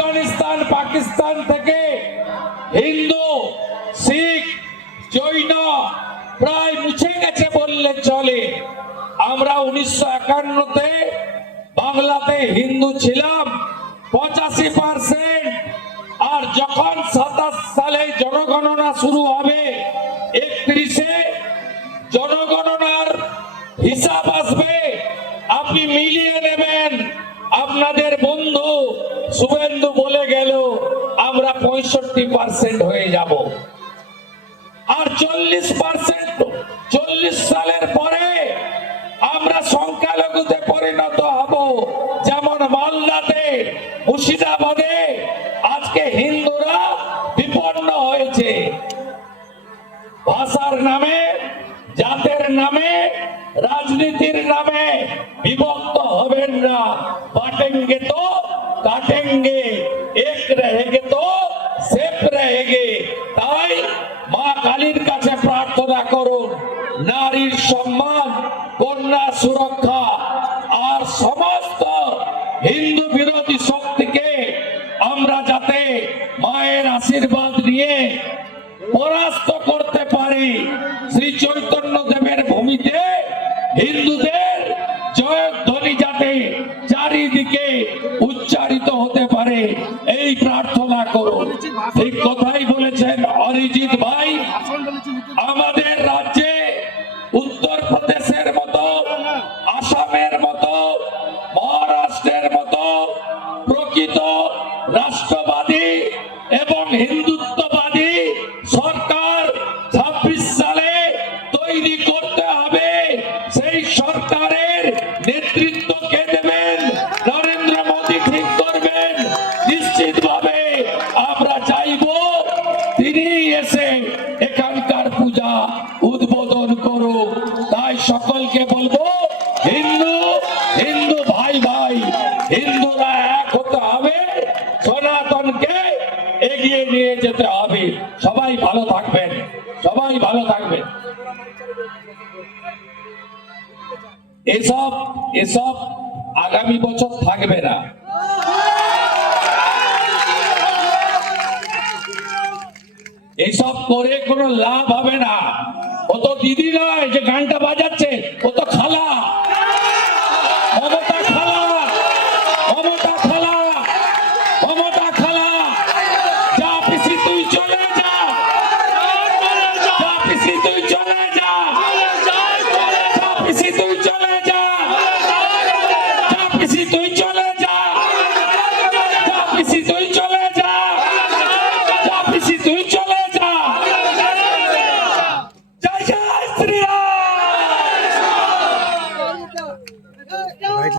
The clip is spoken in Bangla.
আফগানিস্তান পাকিস্তান থেকে হিন্দু শিখ জৈন প্রায় মুছে গেছে বললে চলে। আমরা 1951-তে বাংলাতে হিন্দু ছিলাম 85%, আর যখন 27 সালে জনগণনা শুরু হবে 31-এ জনগণনার হিসাব আসবে, আপনি মিলিয়ে নেবেন। আপনাদের বন্ধু শুভেন্দু বলে গেল আমরা 65% হয়ে যাব, আর 40 সালের পরে আমরা সংখ্যালঘুতে পরিণত হব। যেমন মালদাতে মুর্শিদাবাদে আজকে হিন্দুরা বিপন্ন হয়েছে। ভাষার নামে, জাতের নামে, রাজনীতির নামে বিভক্ত হবেন না। বাটেঙ্গে তো কাটেঙ্গে, এক रहेंगे তো সেফ रहेंगे। তাই মা কালীর কাছে প্রার্থনা করুন, নারীর সম্মান, কন্যা সুরক্ষা আর সমস্ত হিন্দু বিরোধী শক্তিকে আমরা যাতে মায়ের আশীর্বাদ নিয়ে পরাস্ত করতে পারি। শ্রী চৈতন্য দেবের ভূমিতে হিন্দুদের জয়ধ্বনি যাতে চারিদিকে উচ্চারিত হতে পারে, এই প্রার্থনা করুন। ঠিক কথাই বলেছেন অরিজিৎ ভাই। আমাদের রাজ্যে উত্তরপ্রদেশের মতো, আসামের মতো, মহারাষ্ট্রের মতো প্রকৃত রাষ্ট্রবাদী এবং হিন্দুত্ববাদী সরকার 26 সালে তৈরি করতে হবে। সেই সরকারের নেতৃত্ব কে দেবেন? নরেন্দ্র মোদী ঠিক করবেন। নিশ্চিতভাবে আমরা চাইব তিনি এসে এখানকার পূজা উদ্বোধন করুন। তাই সকলকে বলবো, হিন্দু হিন্দু ভাই ভাই, হিন্দুরা এক হতে হবে, সনাতনকে এগিয়ে নিয়ে যেতে হবে। সবাই ভালো থাকবেন, সবাই ভালো থাকবেন। এসব এসব আগামী বছর থাকবে না। এইসব করে কোনো লাভ হবে না। ও তো দিদি নয় যে গানটা বাজাচ্ছে, ও তো খালা, মমতা খালা, মমতা খালা, মমতা খালা। যা পিসি তুই চলে যা, যা পিসি তুই চলে যা, যা পিসি তুই চলে যা, যা পিসি তুই চলে যা, যা পিসি তুই